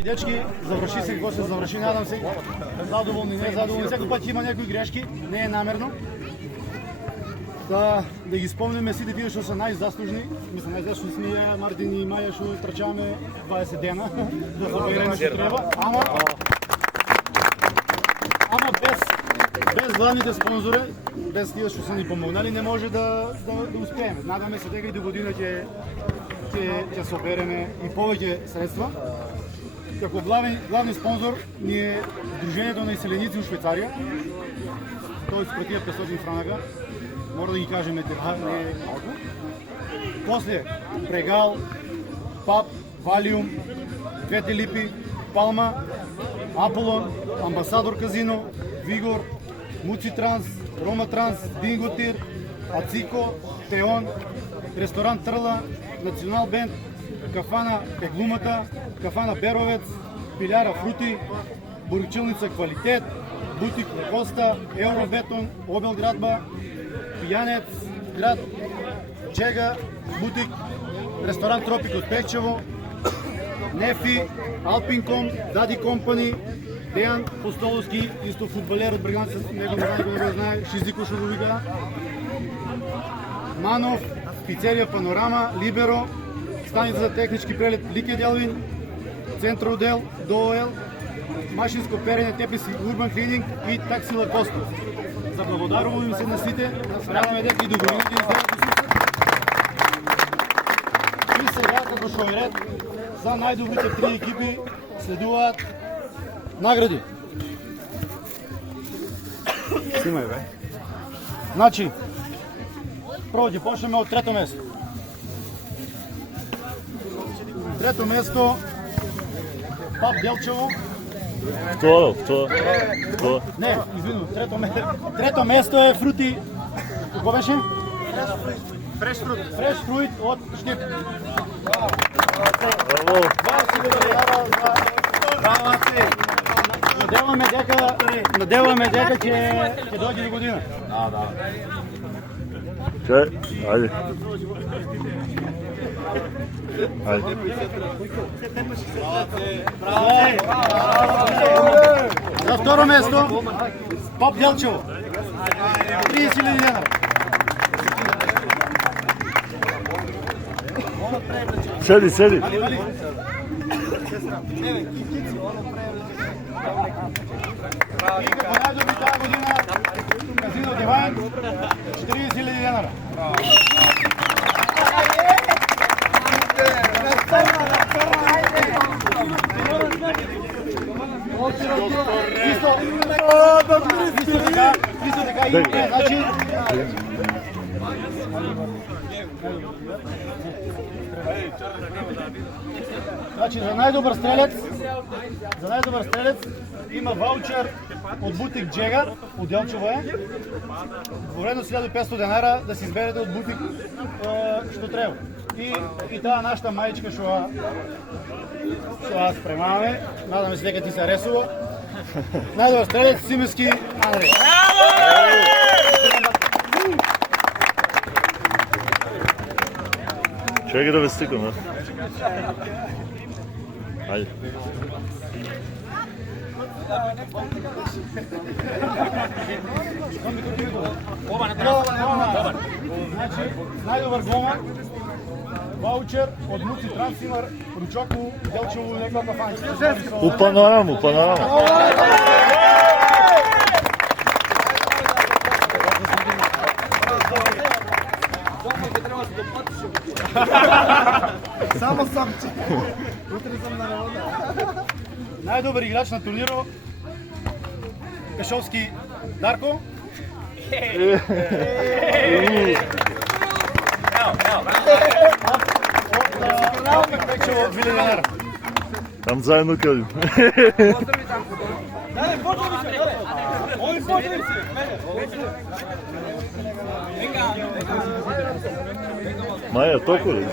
И дечки, завърши се, какво се завърши, надам се. Задоволни, не задоволни. Всеки път има някои грешки, не е намерно. Да ги спомняме си, тия, що са най-заслужни. Мисля, най-заслужни сме Мартин и Майя, що трачаваме 20 дена да заберем, що трябва. Ама без главните спонсори, без тия, що са ни помогнали, не може да успеем. Надаме се дека и до година ќе събереме и повече средства. Како главни спонсор ни е Сдружението на изселеници в Швейцария. Той изпратия 500 франака. Мора да ги кажем, това не е малко. После Прегал, ПАП, Валиум, Двете липи, Палма, Аполон, Амбасадор казино, Вигор, Муци Транс, Рома Транс, Динготир, Ацико, Теон, Ресторант Тръла, Национал Бенд, Кафана Пеглумата, Кафана Беровец, Пиляра Фрути, Боричилница Квалитет, Бутик Коста, Евробетон, Обелградба, Пиянец, град, Чега, Бутик, Ресторант Тропик от Пехчево, Нефи, Алпинком, Дади Компани, Деян Постоловски, исто футболер от Бреганца, него не го знае, Шизико Шуровика, Манов, Пицерия Панорама, Либеро, станица за технички прелет Лике Делвин, Центроотдел, ДООЛ, машинско перене, теписи, Урбан Клининг и такси Лакосто. Заблагодарувам им се на сите, надяваме дека и до годините изгледат и сега, като шо е ред, за най-добрите 3 екипи следуват награди. Снимай, бе. Значи, първо да почнем от трето место. Трето место Пап Делчево. Кто? Не, извинно, трето место е Фрути. Какво беше? Фреш Фруит от Штип. Надеваме дека ќе дойде до година. Да. Чай, айде. За второ место Пап Делчево. 30 000 дена. Седи. И како най-добри тази година казино Дивайн 40 000 дена. Исто така и значи за най-добър стрелец има ваучер от Бутик Джегар, от Делчево е. Вредно 1500 денара да си изберете от Бутик, що трябва. И тази нашата маечка, що аз премаваме. Надаме се дека ти се аресува. Най-добър стрелец Симески Андрей. Чакай да вестикам, а? Айде. Значи, най-добър голман, ваучер от Муци Транс има Ручоко, Делчево и някаква кафанче. У панорама. Само самче. Утре съм на работа. Най-добър играч на турниро Пешовски Дарко. От Печево Вилинар. Там заедно къдем. Майя, толкова ли?